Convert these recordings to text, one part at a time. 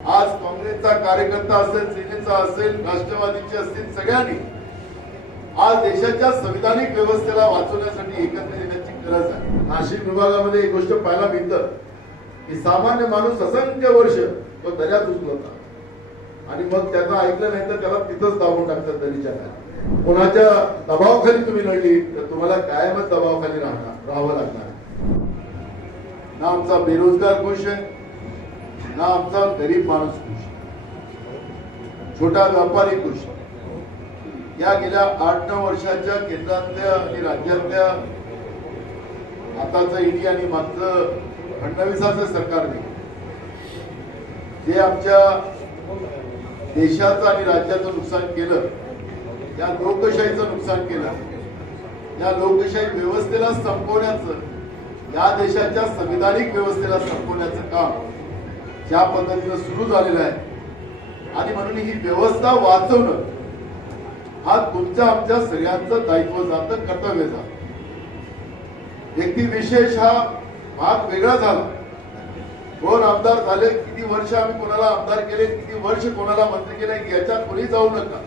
आज काँग्रेसचा कार्यकर्ता असेल सेनेचा असेल राष्ट्रवादीचे असतील सगळ्यांनी आज देशाच्या संविधानिक व्यवस्थेला वाचवण्यासाठी एकत्र येण्याची गरज आहे. नाशिक विभागामध्ये एक गोष्ट पाहायला मिळतं की सामान्य माणूस असंख्य वर्ष तो दर्यात उचलवता आणि मग त्याला ऐकलं नाही तर त्याला तिथंच दाबून टाकतात दरीच्या खाली. कोणाच्या दबावाखाली तुम्ही लढली तर तुम्हाला कायमच दबावाखाली राहणार राहावं लागणार. ना आमचा बेरोजगार खुश आहे ना आमचा गरीब माणूस खुश. छोटा व्यापारी खुश. या गेल्या आठ नऊ वर्षाच्या केंद्रातल्या आणि राज्यातल्या आताचं ईडी आणि मागचं फडणवीसाचं सरकारने जे आमच्या देशाचं आणि राज्याचं नुकसान केलं या लोकशाहीचं नुकसान केलं या लोकशाही व्यवस्थेला संपवण्याचं या देशाच्या संविधानिक व्यवस्थेला संपवण्याचं काम ज्या पद्धतीनं सुरू झालेलं आहे. आणि म्हणून ही व्यवस्था वाचवणं हा तुमच्या आमच्या सगळ्यांचं दायित्व जातं कर्तव्य जातं. व्यक्ती विशेष हा भाग वेगळा झाला. कोण आमदार झाले किती वर्ष आम्ही कोणाला आमदार केले किती वर्ष कोणाला मंत्री केले याच्यात कोणी जाऊ नका.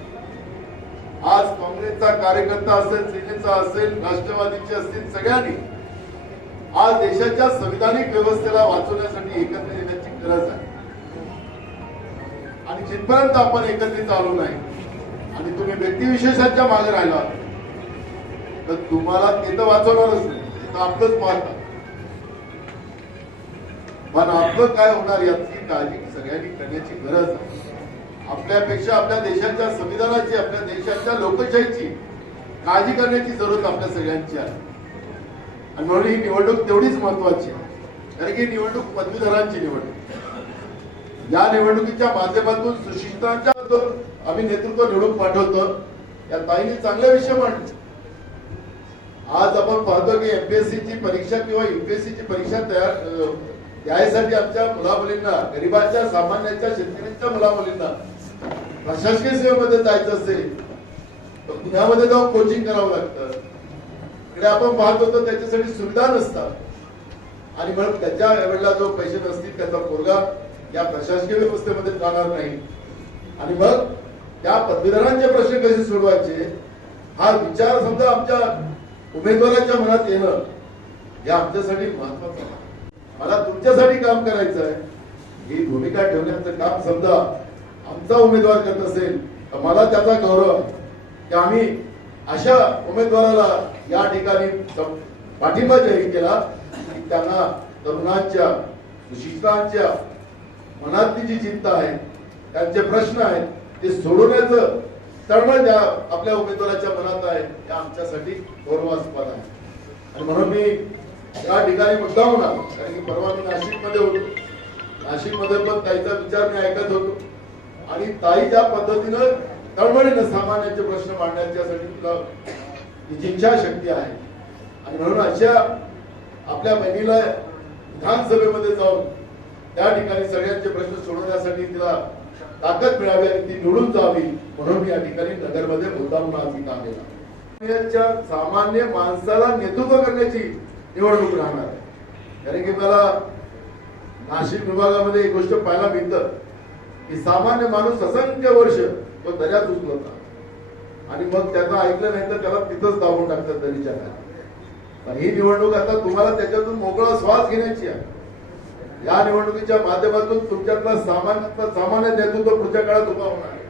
आज काँग्रेसचा कार्यकर्ता असेल सेनेचा असेल राष्ट्रवादीचे असतील सगळ्यांनी आज देशाच्या संविधानिक व्यवस्थेला वाचवण्यासाठी एकत्र येण्याची गरज आहे. आणि जिथपर्यंत आपण एकत्रित आलो नाही आणि तुम्ही व्यक्तिविशेषांच्या मागे राहिला तर तुम्हाला ते तर वाचवणारच नाही. तर आपलंच पाहतात पण आपलं काय होणार याची काळजी सगळ्यांनी करण्याची गरज आहे. आपल्यापेक्षा आपल्या देशाच्या संविधानाची आपल्या देशाच्या लोकशाहीची काळजी करण्याची जरूरत आपल्या सगळ्यांची आहे. आणि म्हणून ही निवडणूक तेवढीच महत्वाची आहे. कारण की ही निवडणूक पदवीधरांची निवडणूक या निवडणुकीच्या माध्यमातून सुशिक्षितांच्या आम्ही नेतृत्व निवडून पाठवतो. या ताईने चांगले विषय मांडले. आज आपण पाहतो की एमपीएससी ची परीक्षा किंवा युपीएससी ची परीक्षा तयार द्यायसाठी आमच्या मुला मुलींना गरिबांच्या सामान्यांच्या शेतकऱ्यांच्या मुला मुलींना प्रशासकीय सेवेमध्ये जायचं असेल तर पुण्यामध्ये जाऊन कोचिंग करावं लागतं. इकडे आपण पाहत होतो त्याच्यासाठी सुविधा नसतात. आणि म्हणून त्याच्या वेळेला जो पैसे नसतील त्याचा पोरगा या प्रशासकीय व्यवस्थेमध्ये जाणार नाही. आणि मग त्या पदवीधरांचे प्रश्न कसे सोडवायचे? हा विचार समजा आमच्या उमेदवाराच्या मनात येणं हे आमच्यासाठी महत्वाचं आहे. मला तुमच्यासाठी काम करायचं आहे. ही भूमिका ठेवण्याचं काम समजा आमचा उमेदवार करत असेल तर मला त्याचा गौरव आहे. की आम्ही अशा उमेदवाराला या ठिकाणी पाठिंबा जाहीर केला की त्यांना तरुणांच्या सुशिक्षितांच्या मनातली जी चिंता आहे त्यांचे प्रश्न आहेत ते सोडवण्याचं तळमळ ज्या आपल्या उमेदवाराच्या मनात आहे त्या आमच्यासाठी गौरवास्पद आहे. आणि म्हणून मी या ठिकाणी मुद्दा आलो कारण की परवा मी नाशिकमध्ये होतो. नाशिकमध्ये पण ताईचा विचार मी ऐकत होतो. आणि ताई ज्या पद्धतीनं तळमळीनं सामान्यांचे प्रश्न मांडण्याच्यासाठी तुला तिची शक्ती आहे. आणि म्हणून अशा आपल्या बहिणीला विधानसभेमध्ये जाऊन त्या ठिकाणी सगळ्यांचे प्रश्न सोडवण्यासाठी तिला ताकद मिळावी आणि ती निवडून जावी म्हणून या ठिकाणी नगरमध्ये मुद्दाम आज काम केला सामान्य माणसाला नेतृत्व करण्याची निवडणूक राहणार आहे. कारण की मला नाशिक विभागामध्ये एक गोष्ट पाहायला मिळतं की सामान्य माणूस असंख्य वर्ष तो दर्यात होता. आणि मग त्याचं ऐकलं नाही तर त्याला तिथंच दाबून टाकतात दरीच्या पण ही निवडणूक आता तुम्हाला त्याच्यातून मोकळा श्वास घेण्याची आहे. या निवडणुकीच्या माध्यमातून तुमच्यातला सामान्य सामान्य नेतृत्व पुढच्या काळात उभा होणार आहे.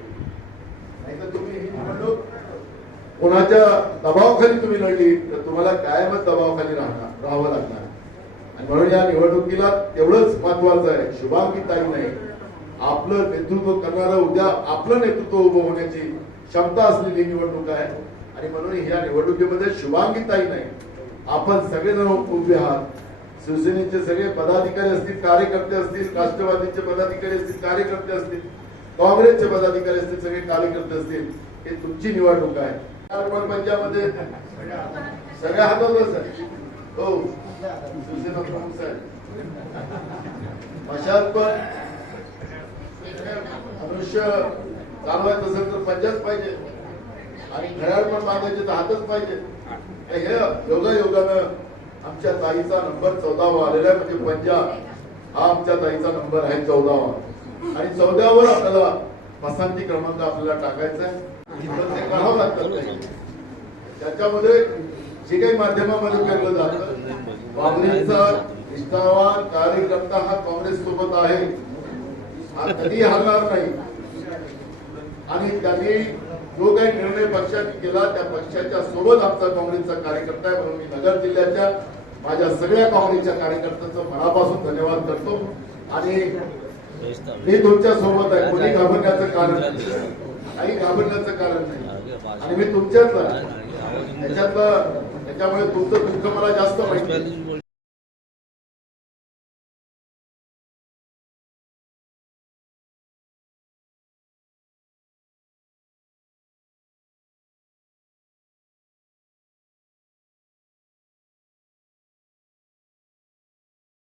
नाहीतर तुम्ही ही निवडणूक कोणाच्या दबावाखाली तुम्ही लढली तर तुम्हाला कायमच दबावाखाली राहणार राहावं लागणार. आणि म्हणून या निवडणुकीला तेवढंच महत्वाचं आहे. शुभांगी ताई नाही आपलं नेतृत्व करणारं उद्या आपलं नेतृत्व उभं होण्याची क्षमता असलेली निवडणूक आहे. आणि म्हणून या निवडणुकीमध्ये शुभांगिताई नाही आपण सगळेजण उभे आहात. शिवसेनेचे सगळे पदाधिकारी असतील कार्यकर्ते असतील राष्ट्रवादीचे पदाधिकारी असतील कार्यकर्ते असतील काँग्रेसचे पदाधिकारी असतील सगळे कार्यकर्ते असतील हे तुमची निवडणूक आहे. अर्पण पंजाबमध्ये. सगळ्या हातातच आहे हो. शिवसेना प्रमुख साहेब. मशाल पण. मनुष्य चालवायचं असेल तर पंजाच पाहिजे. आणि घड्याळ पण मागायचे तर हातच पाहिजे. हे योगा योगानं आमच्या ताईचा नंबर चौदावा आलेला आहे म्हणजे पंजाब हा आमच्या ताईचा नंबर आहे चौदावा आणि चौदावर आपल्याला पसंती क्रमांक आपल्याला टाकायचा आहे. ते करावं लागतं त्याच्यामध्ये जे काही माध्यमामध्ये पेरलं जातं काँग्रेसचा निष्ठावान कार्यकर्ता हा काँग्रेस सोबत आहे. हा कधी हरणार नाही. आणि त्यांनी जो काही निर्णय पक्षाने केला त्या पक्षाच्या सोबत आमचा काँग्रेसचा कार्यकर्ता आहे म्हणून मी नगर जिल्ह्याच्या माझ्या सगळ्या काँग्रेसच्या कार्यकर्त्यांचं मनापासून धन्यवाद करतो. आणि मी तुमच्यासोबत आहे. कोणी घाबरण्याचं कारण नाही. काही घाबरण्याचं कारण नाही. आणि मी तुमच्यातला त्याच्यातलं त्याच्यामुळे तुमचं दुःख मला जास्त माहिती